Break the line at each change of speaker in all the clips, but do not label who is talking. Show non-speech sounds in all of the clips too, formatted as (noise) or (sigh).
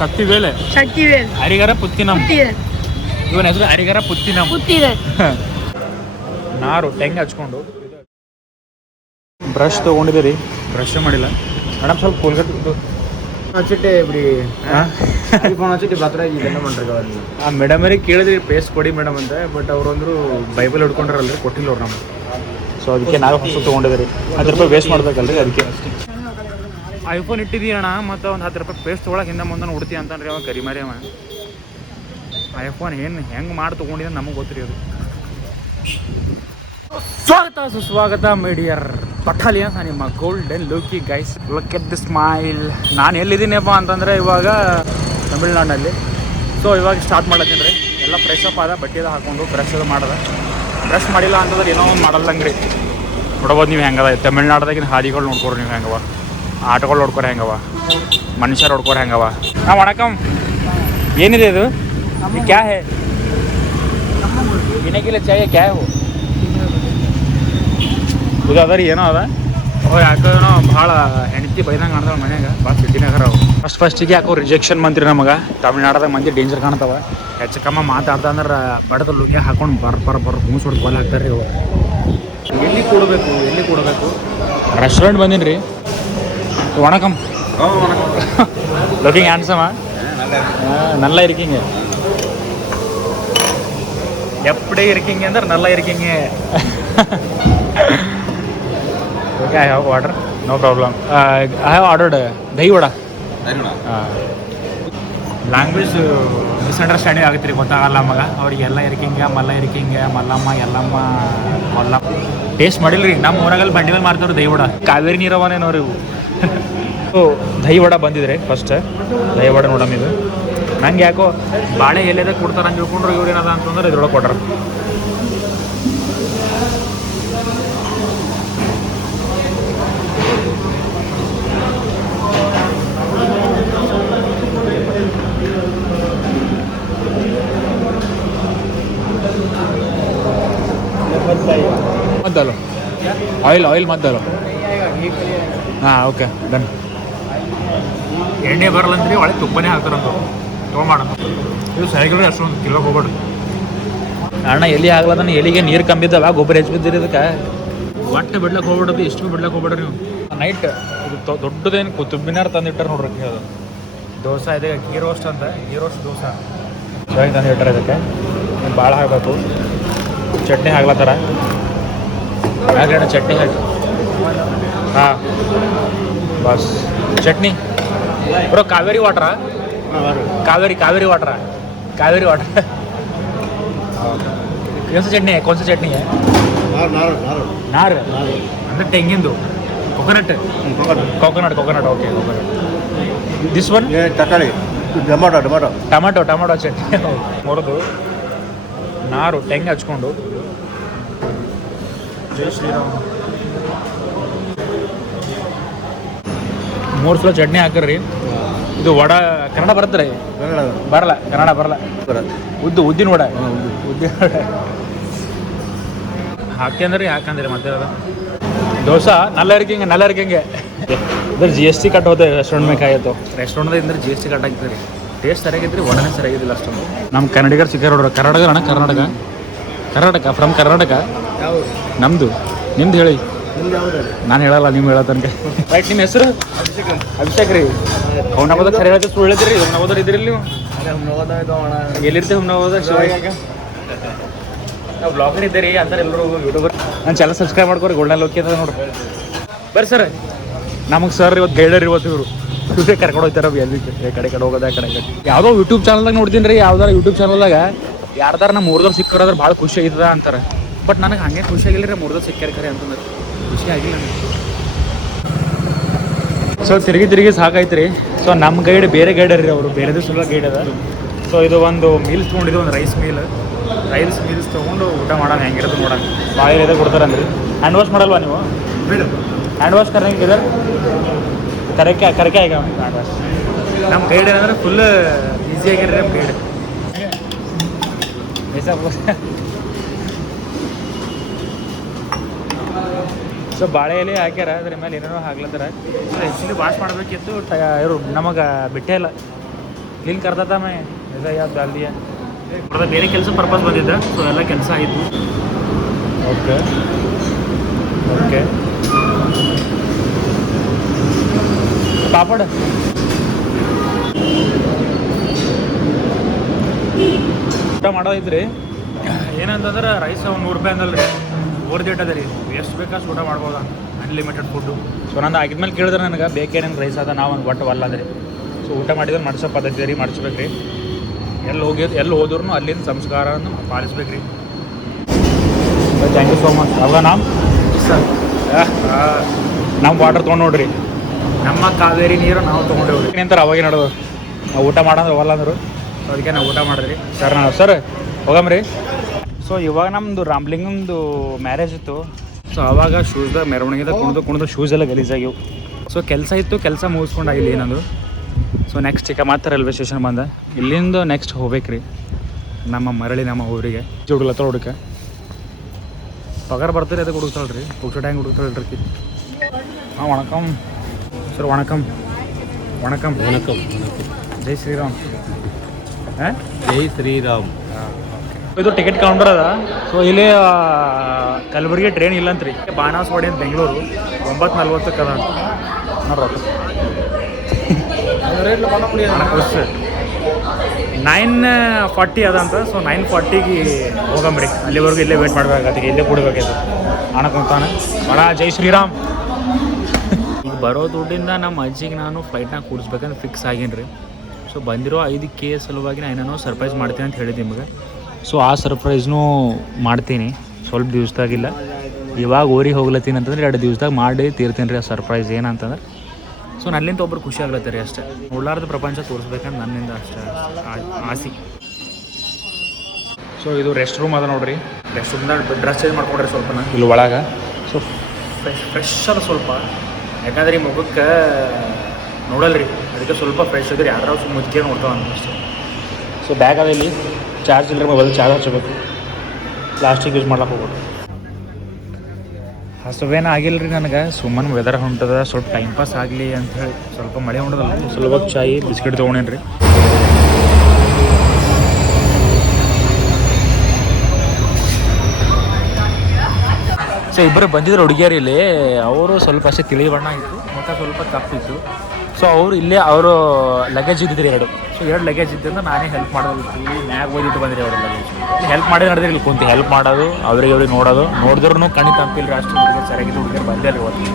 ಶಕ್ತಿವೇಲೆ?
ಶಕ್ತಿವೇಲ್.
ಹರಿಗರ ಪುತ್ತಿನಂ. ಇವನ ಹೆಸರು ಹರಿಗರ ಪುತ್ತಿನಂ.
ಪುತ್ತಿರಲ್ (laughs)
ನಾರು ತೆಂಗ ಹಚ್ಕೊಂಡು. ಬ್ರಷ್ ತಗೊಂಡಿದ್ದೀರಿ ಬ್ರಷ್ ಮಾಡಿಲ್ಲ. ಮೇಡಮ್ ಸ್ವಲ್ಪ ಕೋಲ್ಗೇಟ್
ಹಚ್ಚಿಟ್ಟೆ ಬಿಡಿ. ಫೋನ್ ಹಚ್ಚಿಟ್ಟು ಬಾತ್ರ ಏನೋ ಮಾಡ್ರಿ
ಆ ಮೇಡಮರಿಗೆ ಕೇಳಿದ್ರಿ ಪೇಸ್ಟ್ ಕೊಡಿ ಮೇಡಮ್ ಅಂತ ಬಟ್ ಅವರಂದ್ರು ಬೈಬಲ್ ಹಿಡ್ಕೊಂಡ್ರಲ್ರಿ ಕೊಟ್ಟಿಲ್ಲ ಅವ್ರು ನಮ್ಗೆ. ಸೊ ಅದಕ್ಕೆ ನಾವು ಹೊಸ ತೊಗೊಂಡಿದ್ದೀರಿ ಅದ್ರ ರೂಪಾಯಿ ವೇಸ್ಟ್ ಮಾಡ್ಬೇಕಲ್ರಿ ಅದಕ್ಕೆ. ಐಫೋನ್ ಇಟ್ಟಿದ್ದೀ ಅಣ್ಣ, ಮತ್ತು ಒಂದು ಹತ್ತು ರೂಪಾಯಿ ಪೇಸ್ಟ್ ತೊಗೊಳಕ್ಕೆ ಹಿಂದೆ ಮುಂದೆ ಉಡ್ತಿ ಅಂತಂದ್ರೆ ಅವ ಕರಿಮಾರಿ ಅವ. ಐಫೋನ್ ಏನು ಹೆಂಗೆ ಮಾಡಿ ತೊಗೊಂಡಿದ್ದ ನಮಗೆ ಗೊತ್ತಿರಿ ಅದು. ಸ್ವಾಗತ, ಸುಸ್ವಾಗತ ಮೀಡಿಯರ್ ಪಠಾಲಿಯನ್ಸ್ ನಿಮ್ಮ golden Loki guys look at the smile ನಾನು ಎಲ್ಲಿದ್ದೀನಪ್ಪ ಅಂತಂದರೆ ಇವಾಗ ತಮಿಳ್ನಾಡಿನಲ್ಲಿ ಸೊ ಇವಾಗ ಸ್ಟಾರ್ಟ್ ಮಾಡತ್ತೀನಿ ರೀ. ಎಲ್ಲ ಫ್ರೆಶ್ ಅಪ್ ಆದ, ಬಟ್ಟೆ ಹಾಕೊಂಡು ಬ್ರಷ್ ಅದು ಮಾಡದ. ಬ್ರಷ್ ಮಾಡಿಲ್ಲ ಅಂತಂದ್ರೆ ಏನೋ ಒಂದು ಮಾಡಲ್ಲಂಗೆ ರೀ ನೋಡ್ಬೋದು ನೀವು ಹೆಂಗದ, ತಮಿಳ್ನಾಡ್ದಾಗಿನ ಹಾದಿಗಳು ನೋಡ್ಕೊಡ್ರಿ ನೀವು ಹೆಂಗವ. ಆಟೋಗಳು ಹೊಡ್ಕೊರ ಹೆಂಗವ? ಮನುಷ್ಯರು ಹೊಡ್ಕೊರ ಹೆಂಗವ? ನಾವು ವಣಕಂ ಏನಿದೆ ಇದು? ಕ್ಯಾ ಹೇ? ಇನಕಿಲ್ಲ ಚಾಯ್ ಕ್ಯಾ ಹೋ ಇದು ಅದ ಏನೋ ಅದ? ಓ ಯಾಕೋ ಭಾಳ ಹೆಂಡತಿ ಬೈದಂಗೆ ಕಾಣ್ತಾವ ಮನ್ಯಾಗ. ಭಾಳ ಸಿಟಿನಾಗ ಅವು ಫಸ್ಟ್ ಫಸ್ಟಿಗೆ ಯಾಕೋ ರಿಜೆಕ್ಷನ್ ಮಂತ್ರಿ ನಮಗೆ. ತಮಿಳ್ನಾಡ್ದಾಗ ಮಂದಿ ಡೇಂಜರ್ ಕಾಣ್ತಾವ. ಹೆಚ್ಚು ಕಮ್ಮ ಮಾತಾಡ್ತಾ ಅಂದ್ರೆ ಬಡದ ಲುಕೆ ಹಾಕೊಂಡು ಬರ್ ಬರ್ ಬರ್ ಮೂಸ್ ಹೊಡ್ದು ಹಾಕ್ತಾರೆ ರೀ ಎಲ್ಲಿ ಕೂಡಬೇಕು ಎಲ್ಲಿ ಕೂಡಬೇಕು? ರೆಸ್ಟೋರೆಂಟ್ ಬಂದೀನಿ ರೀ ವಣಕಮ್ ಲುಕಿಂಗ್ ಹ್ಯಾಂಡ್ಸಮ நல்லா இருக்கீங்க எப்படி இருக்கீங்க ಅಂದ್ರೆ நல்லா இருக்கீங்க okay I have order no problem I have ordered dahi vada language misunderstanding ಆಗುತ್ತೆ ರೀ ಗೊತ್ತಾಗಲ್ಲ ಮಗ ಅವ್ರಿಗೆಲ್ಲ ಇರ್ಕಿಂಗ ಮಲ್ಲ ಇರ್ಕಿಂಗ ಮಲ್ಲಮ್ಮ ಎಲ್ಲಮ್ಮ ಮಲ್ಲ ಟೇಸ್ಟ್ ಮಾಡಿಲ್ಲ ರೀ ನಮ್ಮ ಊರಾಗಲ್ಲಿ ಬಂಡಿ ಮೇಲೆ ಮಾಡ್ತಾರೆ ದಹಿ ವಡ ಕಾವೇರಿ ನೀರವನೇ ನೋಡ್ರಿ ಇವು ಸೊ ದಹಿ ವಡ ಬಂದಿದ್ರೆ ಫಸ್ಟ್ ದಹಿ ವಡ ನೋಡಮ್ ಇದು. ನಂಗೆ ಯಾಕೋ ಬಾಳೆ ಎಲೆದ ಕೊಡ್ತಾರ ಅಂತ ತಿಳ್ಕೊಂಡ್ರು ಇವ್ರು ಏನದ ಅಂತಂದ್ರೆ ಇದ್ರೊಳಗೆ ಕೊಟ್ರ. ಮದ್ದಲು. ಆಯಿಲ್ ಆಯಿಲ್ ಮದ್ದಲು. ಹಾಂ ಓಕೆ ಡನ್ ಎಣ್ಣೆ ಬರಲಂತ್ರಿ ಒಳ್ಳೆ ತುಪ್ಪನೇ ಹಾಕ್ತಾರಂತ ತೊಗೊಂಬಾಡ ಇದು ಸೈಕಲ್ ಅಷ್ಟೊಂದು ಕಿಲೋ ಹೋಗ್ಬೇಡ್ರಿ. ಅಣ್ಣ ಎಲ್ಲಿ ಆಗ್ಲದನ್ನ ಎಲ್ಲಿಗೆ ನೀರು ಕಂಬಿದ್ದಲ್ಲ ಗೊಬ್ಬರ ಹೆಚ್ಚು ಬಿದ್ದಿರಿ ಇದಕ್ಕೆ? ಒಟ್ಟೆ ಬಿಡ್ಲಕ್ಕೆ ಹೋಗ್ಬಿಡೋದು ಎಷ್ಟು ಬಿಡ್ಲಕ್ಕೆ ಹೋಗ್ಬೇಡ್ರಿ ನೀವು. ನೈಟ್ ಇದು ದೊಡ್ಡದೇನು ಕುತುಬಿನಾರ್ ತಂದಿಟ್ಟಾರ ನೋಡ್ರಿ ಅದು. ದೋಸೆ ಇದೆ ಗೀ ರೋಸ್ಟ್ ಅಂತ ಗೀ ರೋಸ್ಟ್ ದೋಸೆ. ಚೆನ್ನಾಗಿ ತಂದಿಟ್ಟಾರ ಇದಕ್ಕೆ. ಭಾಳ ಹಾಕಬೇಕು. ಚಟ್ನಿ ಹಾಕ್ಲತ್ತಾರ? ಚಟ್ನಿ ಹಾಕಿ ಹಾಂ ಬಸ್ ಚಟ್ನಿ ಬ್ರೋ ಕಾವೇರಿ ವಾಟ್ರಾ ಕಾವೇರಿ ಕಾವೇರಿ ವಾಟ್ರಾ ಕಾವೇರಿ ವಾಟ್ರ್ ಕೆಲಸ ಚಟ್ನಿ ಕೊಂಸ ಚಟ್ನಿ ನಾರು ಅಂದರೆ ತೆಂಗಿಂದು coconut coconut coconut okay coconut this one
ತಕಾಳಿ tomato tomato
tomato tomato chutney ಮುರಿದು ನಾರು ತೆಂಗು ಹಚ್ಕೊಂಡು ಜೈ ಶ್ರೀರಾಮ್ ಮೂರು ಸಲ ಚಟ್ನಿ ಹಾಕ್ರಿ. ಇದು ವಡ ಕನ್ನಡ ಬರುತ್ತೆ ಬರಲ್ಲ ಕನ್ನಡ ಬರಲ್ಲ. ಉದ್ದು ಉದ್ದಿನ ವಡ. ಉದ್ದಿನ ವಡ. ಹಾಕ್ಯಂದ್ರಿ ಹಾಕಂದ್ರಿ ಮತ್ತೆ ಅದು? ದೋಸೆ ನಲ್ಲ ಇರ್ಕಿಂಗೆ ನಲ್ಲ ಇರ್ಕಿಂಗೆ ಇದ್ರ ಜಿ ಎಸ್ ಟಿ ಕಟ್ ಹೋದೆ ರೆಸ್ಟೋರೆಂಟ್ ಮೇಲೆ ಕಾಯಿತು ರೆಸ್ಟೋರೆಂಟ್ ಇಂದ್ರೆ ಜಿ ಎಸ್ ಟಿ ಕಟ್ ಆಗ್ತದೆ ಟೇಸ್ಟ್ ಸರಿಯಾಗಿದ್ರಿ ಒಡನೆ ಸರಿಯಾಗಿದ್ದಿಲ್ಲ ಅಷ್ಟೊಂದು. ನಮ್ಮ ಕನ್ನಡಿಗರು ಚಿಕ್ಕ ನೋಡ್ರಿ ಕರ್ನಾಟಕ ಅಣ್ಣ ಕರ್ನಾಟಕ? ಕರ್ನಾಟಕ ಫ್ರಮ್ ಕರ್ನಾಟಕ? ನಮ್ಮದು ನಿಮ್ದು ಹೇಳಿ. ನಾನು ಹೇಳಲ್ಲ ನೀವು ಹೇಳೋ ತನಕ. ರೈಟ್ ನಿಮ್ಮ ಹೆಸರು? ಅಭಿಷೇಕ್ ರೀ. ಹುಮ್ನಾಬಾದ ಖರೆ ಹೇಳ್ತೀವಿ ಸುಳ್ಳು ಹೇಳ್ತೀರಿ ಹೋದ್ರೆ ಇದ್ರಿ ನೀವು? ಎಲ್ಲಿರ್ತೀವಿ ಹುಮ್ನಾಬಾದ ನಾವು ಬ್ಲಾಗರ್ ಇದ್ದೀರಿ ಅಂತಾರೆ ಎಲ್ಲರೂ ಯೂಟ್ಯೂಬರ್ ನಾನು ಚಾನಲ್ ಸಬ್ಸ್ಕ್ರೈಬ್ ಮಾಡ್ಕೋರಿ ಗೋಲ್ಡನ್ ಲೋಕಿ ಅದ ನೋಡ್ರಿ. ಬರ್ರಿ ಸರ್ ನಮಗೆ ಸರ್ ಇವತ್ತು ಗೈಡರ್ ಇವತ್ತು ಇವರು. ಇವ್ರೇ ಕರ್ಕೊಂಡು ಹೋಗ್ತಾರೆ ಎಲ್ಲಿ ಕಡೆ ಕಡೆ ಹೋಗೋದ ಕಡೆ ಕಡೆ. ಯಾವುದೋ ಯೂಟ್ಯೂಬ್ ಚಾನಲ್ದಾಗ ನೋಡ್ತೀನಿ ರೀ ಯಾವ್ದಾರ ಯೂಟ್ಯೂಬ್ ಚಾನಲ್ದಾಗ ಯಾರ್ದಾರ ನಮ್ಮ ಮೂರ್ದವ್ರು ಸಿಕ್ಕೋರಾದ್ರೆ ಭಾಳ ಖುಷಿ ಆಯ್ತದ ಅಂತಾರೆ. ಬಟ್ ನನಗೆ ಹಂಗೆ ಖುಷಿ ಆಗಿಲ್ಲ ರೀ ಮೂರ್ದವ್ರು ಸಿಕ್ಕಾರೆ ಖರೆ ಅಂತಂದ್ರೆ. ಖುಷಿ ಆಗಿಲ್ಲ ಸೊ ತಿರುಗಿ ತಿರುಗಿ ಸಾಕಾಯ್ತು ರೀ ಸೊ ನಮ್ಮ ಗೈಡ್ ಬೇರೆ ಗೈಡರ್ ರೀ ಅವರು. ಬೇರೆದು ಸುಳ್ಳ ಗೈಡ್ ಅದ. ಸೊ ಇದು ಒಂದು ಮೀಲ್ಸ್ ತೊಗೊಂಡಿದ್ದು ಒಂದು ರೈಸ್ ಮೀಲ್ ರೈಸ್ ಮೀಲ್ಸ್ ತೊಗೊಂಡು ಊಟ ಮಾಡೋಣ. ಹೆಂಗಿರೋದು ನೋಡೋಣ. ಭಾಳ ಇದೆ ಕೊಡ್ತಾರಂದ್ರಿ. ಹ್ಯಾಂಡ್ ವಾಶ್ ಮಾಡಲ್ವಾ ನೀವು? ಹ್ಯಾಂಡ್ ವಾಶ್ ಕರೆಕ್ಟ್ ಕರೆಕೆ ಕರೆಕೆ ಆಗ ಹ್ಯಾಂಡ್ ವಾಶ್ ನಮ್ಮ ಗೈಡ್ ಏನಂದ್ರೆ ಫುಲ್ ಈಸಿ ಆಗಿರ್ರಿ ನಮ್ಮ ಗೈಡ್ ಸೊ ಬಾಳೆ ಎಲೆ ಹಾಕ್ಯಾರ ಅದ್ರ ಮೇಲೆ ಏನೇನೋ ಹಾಕ್ಲತ್ತಾರ. ಹೆಚ್ಚಿಗೆ ವಾಶ್ ಮಾಡಬೇಕಿತ್ತು ಇವರು ನಮಗೆ ಬಿಟ್ಟೇ ಇಲ್ಲ. ಇಲ್ಲಿ ಕರ್ದತಾಮೆ ಎಲ್ಲ ಯಾವ್ದು ಗಾಲ್ದಿಯ ಬೇರೆ ಕೆಲಸ ಪರ್ಪಸ್ ಬಂದಿದ್ದ ಸೊ ಎಲ್ಲ ಕೆಲಸ ಆಯಿತು. ಓಕೆ ಓಕೆ ಪಾಪಡ? ಊಟ ಮಾಡೋ ಇದ್ರಿ? ಏನಂತಂದ್ರೆ ರೈಸ್ ಒಂದು ನೂರು ರೂಪಾಯಿ ಅಂದಲ್ರಿ. ಓರ್ದೇಟ್ ಅದ ರೀ. ಎಷ್ಟು ಬೇಕಾಷ್ಟು ಊಟ ಮಾಡ್ಬೋದ? ಅನ್ಲಿಮಿಟೆಡ್ ಫುಡ್ಡು ಸೊ ನಂದು ಆಗಿದ್ಮೇಲೆ ಕೇಳಿದ್ರೆ ನನಗೆ ಬೇಕೇನೇನು ರೈಸ್ ಅದ ನಾವು ಒಂದು ಒಟ್ಟು ಅಲ್ಲ ರೀ ಸೊ ಊಟ ಮಾಡಿದ್ರೆ ಮಾಡಿಸೋ ಪದ್ಧತಿ ರೀ ಮಾಡಿಸ್ಬೇಕು ರೀ. ಎಲ್ಲಿ ಹೋಗಿ ಎಲ್ಲಿ ಹೋದ್ರೂ ಅಲ್ಲಿಂದ ಸಂಸ್ಕಾರವನ್ನು ಪಾಲಿಸ್ಬೇಕು ರೀ ಥ್ಯಾಂಕ್ ಯು ಸೋ ಮಚ್ ಅವಾಗ ನಾವು
ಸರ್
ನಮ್ಮ ವಾಟರ್ ತೊಗೊಂಡು ನೋಡ್ರಿ
ನಮ್ಮ ಕಾವೇರಿ ನೀರು ನಾವು ತೊಗೊಂಡೇವ್ರಿ
ಏನಂತಾರೆ ಅವಾಗೆ ನೋಡೋದು ನಾವು ಊಟ ಮಾಡೋದು ಹೋಗಲ್ಲ ಅಂದರು?
ಸೊ ಅದಕ್ಕೆ ನಾವು ಊಟ ಮಾಡಿದ್ರಿ
ಸರ್ ನಾವು ಸರ್ ಹೋಗಮ್ರಿ ಸೊ ಇವಾಗ ನಮ್ಮದು ರಾಮ್ಲಿಂಗಂದು ಮ್ಯಾರೇಜ್ ಇತ್ತು. ಸೊ ಅವಾಗ ಶೂಸ್ದ ಮೆರವಣಿಗೆ ಕುಣಿದು ಕುಣಿದು ಶೂಸ್ ಎಲ್ಲ ಗಲೀಜಾಗಿವು ಸೊ ಕೆಲಸ ಇತ್ತು ಕೆಲಸ ಮುಗಿಸ್ಕೊಂಡಾಗಿಲ್ಲ ಏನಂದ್ರು ಸೊ ನೆಕ್ಸ್ಟ್ ಈಗ ಮಾತ್ರ ರೈಲ್ವೆ ಸ್ಟೇಷನ್ ಬಂದ. ಇಲ್ಲಿಂದ ನೆಕ್ಸ್ಟ್ ಹೋಗ್ಬೇಕ್ರಿ. ನಮ್ಮ ಮರಳಿ ನಮ್ಮ ಊರಿಗೆ. ಜುಡ್ಲತ್ತ ಹುಡುಕ. ಪಗಾರ ಬರ್ತಾರೆ ಅದಕ್ಕೆ ಹುಡುಕ್ತಾಳ್ರಿ. ಹುಡುಕ್ತ ಟ್ಯಾಂಗ್ ಹುಡುಕ್ತಾಳ್ರಿ. ಹಾಂ ವಣಕಂ. ಸರ್ ವಣಕಂ. ವಣಕಂ
ವಣಕಂ.
ಜೈ ಶ್ರೀರಾಮ್. ಹಾಂ?
ಜೈ ಶ್ರೀರಾಮ್. ಹಾಂ.
ಇದು ಟಿಕೆಟ್ ಕೌಂಟರ್ ಅದ. ಸೊ ಇಲ್ಲಿ ಕಲಬುರಗಿ ಟ್ರೈನ್ ಇಲ್ಲಂತ್ರಿ ಬಾಣಾಸವಾಡಿ ಅಂತ ಬೆಂಗಳೂರು. ಒಂಬತ್ತು ನಲ್ವತ್ತಕ್ಕೆ ಅದ. ನೋಡ್ರಿ ನೈನ್ ಫಾರ್ಟಿ ಅದ ಅಂತ. ಸೊ ನೈನ್ ಫಾರ್ಟಿಗೆ ಹೋಗಂಬ್ರಿ. ಅಲ್ಲಿವರೆಗೂ ಇಲ್ಲೇ ವೇಟ್ ಮಾಡ್ಬೇಕಾಗತ್ತೆ ಇಲ್ಲೇ ಕೊಡ್ಬೇಕಾಯ್ತು ಹಣ ಕುಂತಾನೆ ಬಡ, ಜೈ ಶ್ರೀರಾಮ್. ಈಗ ಬರೋ ದುಡ್ಡಿಂದ ನಮ್ಮ ಅಜ್ಜಿಗೆ ನಾನು ಫ್ಲೈಟ್ನಾಗ ಕೂಡಿಸ್ಬೇಕಂತ ಫಿಕ್ಸ್ ಆಗೀನಿ ಸೊ ಬಂದಿರೋ ಐದು ಕೆ ಸಲುವಾಗಿ ನಾನು ಏನೇನೋ ಸರ್ಪ್ರೈಸ್ ಮಾಡ್ತೀನಿ ಅಂತ ಹೇಳಿದ್ದೆ ನಿಮಗೆ. ಸೊ ಆ ಸರ್ಪ್ರೈಸ್ನೂ ಮಾಡ್ತೀನಿ. ಸ್ವಲ್ಪ ದಿವ್ಸದಾಗಿಲ್ಲ. ಇವಾಗ ಓರಿ ಹೋಗ್ಲತ್ತೀನಿ ಅಂತಂದ್ರೆ ಎರಡು ದಿವ್ಸದಾಗ ಮಾಡಿ ತೀರ್ತೀನಿ ರೀ ಆ ಸರ್ಪ್ರೈಸ್ ಏನಂತಂದ್ರೆ ಸೊ ನಲ್ಲಿಂದ ಒಬ್ರು ಖುಷಿ ಆಗ್ಲತ್ತಾರೆ ಅಷ್ಟೇ. ಉಳ್ಳಾರದ ಪ್ರಪಂಚ ತೋರಿಸ್ಬೇಕಂತ ನನ್ನಿಂದ ಅಷ್ಟೇ ಆಸೆ. ಸೊ ಇದು ರೆಸ್ಟ್ ರೂಮ್ ಅದ ನೋಡ್ರಿ. ರೆಸ್ಟ್ ರೂಮ್ದಾಗ ಡ್ರೆಸ್ ಚೇಂಜ್ ಮಾಡ್ಕೊಡ್ರಿ ಸ್ವಲ್ಪ ಇಲ್ಲಿ ಒಳಗೆ? ಸೊ ಫ್ರೆಶ್ ಫ್ರೆಶ್ ಅದ ಸ್ವಲ್ಪ. ಯಾಕಂದ್ರೆ ಈ ಮುಖಕ್ಕೆ ನೋಡಲ್ರಿ. ಅದಕ್ಕೆ ಸ್ವಲ್ಪ ಫ್ರೆಶ್ ಅದ್ರಿ ಯಾರು ಮುದ್ಕೆ ನೋಡ್ತಾವ ಅಷ್ಟೇ. ಸೊ ಬ್ಯಾಗ್ ಅದ ಇಲ್ಲಿ? ಚಾರ್ಜ್ ಇಲ್ಲ ಮೊಬೈಲ್ ಚಾರ್ಜ್ ಹಚ್ಚಬೇಕು. ಪ್ಲಾಸ್ಟಿಕ್ ಯೂಸ್ ಮಾಡ್ಲಕ್ಕೆ ಹೋಗ್ಬೋದು ಹಸುವೇನ ಆಗಿಲ್ಲ ರೀ ನನಗೆ. ಸುಮ್ಮನೆ ವೆದರ್ ಹೊಂಟದ ಸ್ವಲ್ಪ ಟೈಮ್ ಪಾಸ್ ಆಗಲಿ ಅಂತ ಹೇಳಿ. ಸ್ವಲ್ಪ ಮಳೆ ಹೊಂಟದಲ್ಲ. ಸ್ವಲ್ಪ ಚಾಯಿ ಬಿಸ್ಕಿಟ್ ತೊಗೊಂಡೇನಿ ರೀ ಸೊ ಇಬ್ಬರು ಬಂದಿದ್ರು ಹುಡುಗಿಯರು ಇಲ್ಲಿ. ಅವರು ಸ್ವಲ್ಪ ಅಷ್ಟೇ ತಿಳಿ ಬಣ್ಣ ಇತ್ತು ಮತ್ತು ಸ್ವಲ್ಪ ಕಪ್ಪಿತ್ತು ಸೊ ಅವರು ಇಲ್ಲೇ ಅವರು ಲಗೇಜ್ ಇದ್ದಿದ್ರು ಎರಡು. ಸೊ ಎರಡು ಲಗೇಜ್ ಇದ್ದಿಂದ ನಾನೇ ಹೆಲ್ಪ್ ಮಾಡೋದು ಮ್ಯಾಗ್ ಓದಿಟ್ಟು ಬಂದಿರಿ ಅವ್ರ ಲಗೇಜ್ ಹೆಲ್ಪ್ ಮಾಡಿ ನಡೆದ್ರೆ ಇಲ್ಲಿ ಕುಂತು ಹೆಲ್ಪ್ ಮಾಡೋದು ಅವ್ರಿಗೆ ಅವ್ರಿಗೆ ನೋಡೋದು. ನೋಡಿದ್ರೂ ಕಣಿ ತಂಪಿಲ್ಲ ಅಷ್ಟು ಹುಡುಗರು ಸರಿಯಾಗಿ ಹುಡುಗರು ಬಂದೇ ಅಲ್ಲಿ ಓದ್ತೀವಿ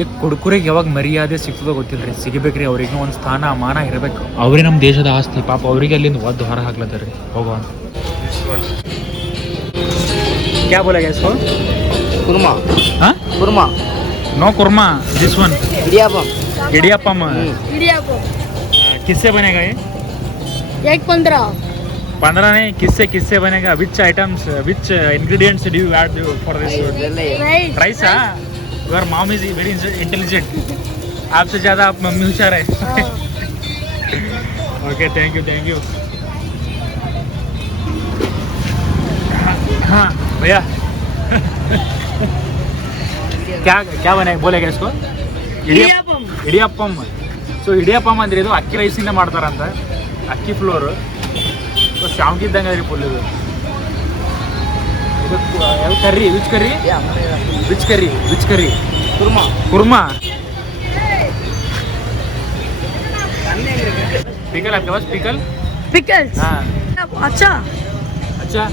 ಈ ಕುಡ್ಕುರಿಗೆ ಯಾವಾಗ ಮರ್ಯಾದೆ ಸಿಗ್ತದೋ ಗೊತ್ತಿಲ್ಲ ರೀ ಸಿಗಬೇಕ್ರಿ ಅವ್ರಿಗೂ ಒಂದು ಸ್ಥಾನ ಮಾನ ಇರಬೇಕು. ಅವ್ರಿಗೆ ನಮ್ಮ ದೇಶದ ಆಸ್ತಿ. ಪಾಪ ಅವರಿಗೆ ಅಲ್ಲಿಂದ ಒದ್ದು ಹೊರ ಹಾಕ್ಲತ್ತರಿ ರೀ ಹೋಗೋಣ ಕ್ಯಾ
ಕುರ್ಮಾ.
ಹಾಂ
kurma.
No kurma this one
idiyappam
idiyappam
idiyappam
किससे बनेगा ये
एक पंद्रह
पंद्रह नहीं किससे किससे बनेगा which items which ingredients do you add for
this
rice हाँ your mom is very intelligent आपसे ज़्यादा आप मम्मी होशियार है। Okay thank you thank you हाँ भैया। क्या क्या बने बोलेगा इसको इडियप
इडियापम
ಇಡಿಯಪ್ಪಮ್ ಸೊ ಇಡಿಯಪ್ಪಮ್ ಅಂದ್ರೆ ಇದು ಅಕ್ಕಿ ರೈಸಿಂದ ಮಾಡ್ತಾರಂತ ಅಕ್ಕಿ ಫ್ಲೋರು ಸೊ ಶಾವ್ಗಿ ಇದ್ದಂಗೆ ರೀ ಫುಲ್ ಇದು ಇದು ಯಾವ curry which curry which curry which curry
kurma
kurma pickle आपके पास पिकल
पिकल्स
हाँ
अच्छा
अच्छा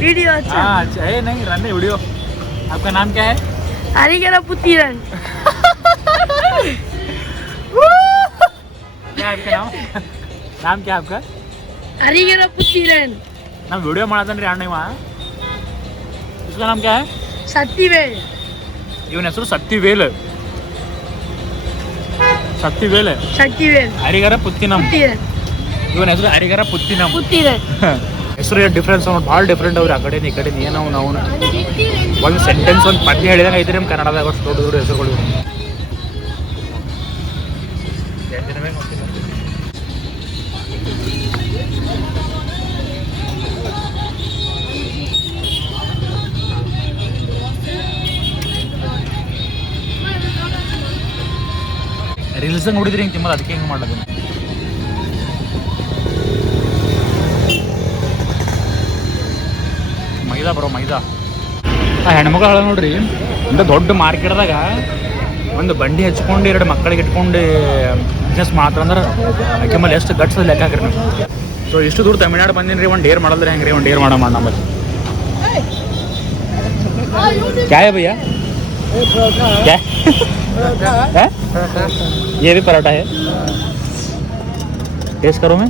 वीडियो अच्छा
हाँ अच्छा है नहीं रन वीडियो आपका नाम क्या है
हरिगरा पुतीरन
क्या है आपका नाम नाम क्या है आपका
हरिगरा पुतीरन
नाम वीडियो ಮಾಡತಾನೆ ರೀ ಅಣ್ಣ ಇವ इसका नाम क्या है
सतीवेल
ಇವನ ಹೆಸರು ಸತ್ತಿವೇಲ್ ಸತ್ತಿವೇಲ್
सतीवेल
ಹರಿಗರ ಪುತ್ತಿನಂ
पुतीरन
ಇವನ ಹೆಸರು ಹರಿಗರ ಪುತ್ತಿನಂ
पुतीरन
ಹೆಸರು ಡಿಫ್ರೆನ್ಸ್ ಅವ್ನು ಭಾಳ ಡಿಫ್ರೆಂಟ್ ಅವ್ರು ಆ ಕಡೆ ಈ ಕಡೆ ಏನೋ ನಾವು ಒಂದು ಸೆಂಟೆನ್ಸ್ ಒಂದು ಪದ್ಯ ಹೇಳಿದಂಗೆ ಐತ್ರಿ ನಮ್ಮ ಕನ್ನಡದಾಗ ಅಷ್ಟು ದೊಡ್ಡ ದೊಡ್ಡ ಹೆಸರುಗಳು ಇವು. ರೀಲ್ಸ್ ನೋಡಿದ್ರಿ ಹಿಂಗೆ ತಿಮ್ಮದು ಅದಕ್ಕೆ ಹಿಂಗೆ ಮಾಡೋದು ಬರೋ ಮೈದಾ ಆ ಹೆಣ್ಮಕ್ಳು ಹೇಳ ನೋಡ್ರಿ ಇಂಥ ದೊಡ್ಡ ಮಾರ್ಕೆಟ್ದಾಗ ಒಂದು ಬಂಡಿ ಹಚ್ಕೊಂಡು ಎರಡು ಮಕ್ಕಳಿಗೆ ಇಟ್ಕೊಂಡು ಬಿಸ್ನೆಸ್ ಮಾಡ್ತಾರಂದ್ರೆ ಆಕೆ ಮೇಲೆ ಎಷ್ಟು ಗಟ್ಸ್ ಲೆಕ್ಕ ಹಾಕ್ರಿ ನೀವು ಸೊ ಇಷ್ಟು ದೂರ ತಮಿಳ್ನಾಡು ಬಂದಿನಿ ರೀ ಒಂದು ಡೇರ್ ಮಾಡಲ್ರಿ ಹೆಂಗೆ ರೀ ಒಂದು ಡೇರ್ ಮಾಡೋ ನಮ್ಮಲ್ಲಿ क्या है भैया क्या (laughs) है? ये भी पराठा है टेस्ट करो मैं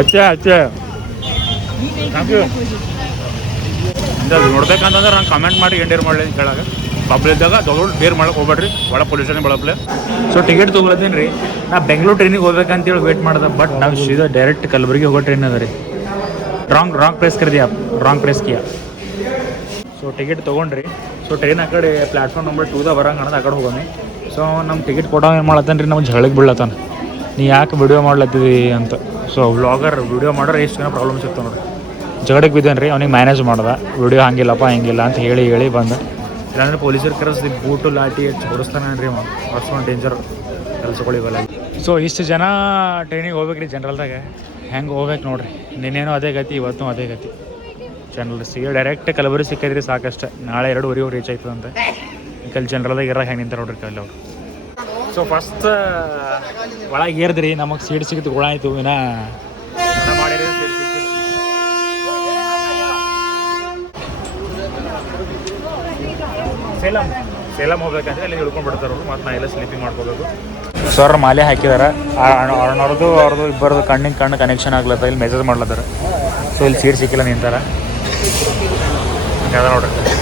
ಅಚ್ಚ ಅಚ್ಚ. ನೋಡ್ಬೇಕಂತಂದ್ರೆ ನಾನು ಕಮೆಂಟ್ ಮಾಡಿ ಎಂಡೇರ್ ಮಾಡಲಿ ಅಂತ ಹೇಳಾಗ. ಇದ್ದಾಗ ದೊಡ್ಡ ಬೇರ್ ಮಾಡಕ್ ಹೋಗ್ಬೇಡ್ರಿ. ಒಳ ಪೊಲ್ಯೂಷನ್ ಬಳಪ್ಲೆ. ಸೊ ಟಿಕೆಟ್ ತೊಗೊಳತ್ತೀನಿ ರೀ. ನಾ ಬೆಂಗಳೂರು ಟ್ರೈನಿಗೆ ಹೋಗ್ಬೇಕಂತೇಳಿ ವೇಟ್ ಮಾಡ್ದೆ ಬಟ್ ನಾವು ಸೀದಾ ಡೈರೆಕ್ಟ್ ಕಲಬುರಗಿ ಹೋಗೋ ಟ್ರೈನ್ ಅದ ರೀ. ರಾಂಗ್ ರಾಂಗ್ ಪ್ಲೇಸ್ ಕರೆದಿ ರಾಂಗ್ ಪ್ಲೇಸ್ ಕಿಯಾ? ಸೊ ಟಿಕೆಟ್ ತೊಗೊಂಡ್ರಿ. ಸೊ ಟ್ರೈನ್ ಆ ಕಡೆ ಪ್ಲಾಟ್ಫಾರ್ಮ್ ನಂಬರ್ ಟೂದಾಗ ಬರಂಗೆ ಅನ್ನೋದು ಆ ಕಡೆ ಹೋಗೋಣ. ಸೊ ನಮ್ಮ ಟಿಕೆಟ್ ಕೊಡೋ ಏನು ಮಾಡತ್ತಾನೆ ರೀ? ನಮ್ಗೆ ಝಳಕ್ಕೆ ಬೀಳತ್ತಾನ. ನೀ ಯಾಕೆ ವಿಡಿಯೋ ಮಾಡ್ಲತ್ತಿದಿ ಅಂತ. ಸೊ ವ್ಲಾಗರ್ ವಿಡಿಯೋ ಮಾಡೋರು ಎಷ್ಟು ಜನ ಪ್ರಾಬ್ಲಮ್ ಸಿಗ್ತಾವೆ ನೋಡ್ರಿ. ಜಗಡಕ್ಕೆ ಬಿದ್ದೇನೆ ರೀ? ಅವ್ನಿಗೆ ಮ್ಯಾನೇಜ್ ಮಾಡ್ದೆ. ವಿಡಿಯೋ ಹಂಗಿಲ್ಲಪ್ಪ, ಹಿಂಗಿಲ್ಲ ಅಂತ ಹೇಳಿ ಹೇಳಿ ಬಂದೆ. ಇಲ್ಲಾಂದ್ರೆ ಪೊಲೀಸರು ಕರೆಸಿ ಬೂಟು ಲಾಟಿ ಹೊಡಿಸ್ತಾನೆ ರೀ ಹೊಡ್ಸ್ಕೊಂಡು ಡೇಂಜರ್ ಕೆಲಸಗಳಿವಲ್ಲ ಸೊ ಇಷ್ಟು ಜನ ಟ್ರೈನಿಗೆ ಹೋಗ್ಬೇಕು ರೀ ಜನರಲ್ದಾಗ ಹೆಂಗೆ ಹೋಗ್ಬೇಕು ನೋಡ್ರಿ? ನಿನ್ನೇನೋ ಅದೇ ಗತಿ, ಇವತ್ತು ಅದೇ ಗತಿ. ಜನರಲ್ ಸಿಗೋ ಡೈರೆಕ್ಟ್ ಕಲಬುರಗಿ ಸಿಕ್ಕಿದ್ರಿ ಸಾಕಷ್ಟು. ನಾಳೆ ಎರಡುವರೆಗೆ ರೀಚ್ ಆಯ್ತದಂತೆ. ಕಲ್ ಜನರಲ್ದಾಗ ಇರೋ ಹೆಂಗೆ ನಿಂತಾರೆ ನೋಡ್ರಿ ಕಲ್ಲಿ ಅವ್ರು. ಸೊ ಫಸ್ಟ್ ಒಳಗೆ ಏರ್ದ್ರಿ ನಮಗೆ ಸೀಟ್ ಸಿಗುತ್ತೆ ಗುಣ ಆಯಿತು ಇನ್ನ ಸೇಲಂ ಸೇಲಂ ಹೋಗ್ಬೇಕಂದ್ರೆ ಅಲ್ಲಿ ಇಳ್ಕೊಂಡು ಬಿಡ್ತಾರೆ ಅವರು ಮತ್ತು ನಾ ಎಲ್ಲ ಸ್ಲೀಪಿಂಗ್ ಮಾಡ್ಕೋಬೇಕು. ಸರ್ ಮಾಲೆ ಹಾಕಿದಾರೆ. ಅವ್ರದ್ದು ಅವ್ರದ್ದು ಇಬ್ಬರದು ಕಣ್ಣಿನ ಕಣ್ಣು ಕನೆಕ್ಷನ್ ಆಗ್ಲತ್ತ ಇಲ್ಲಿ ಮೆಸೇಜ್ ಮಾಡ್ಲತ್ತಾರ. ಸೊ ಇಲ್ಲಿ ಸೀಟ್ ಸಿಕ್ಕಿಲ್ಲ ನಿಂತಾರ. ಹಿಂಗೆ ಅದ ನೋಡ್ರಿ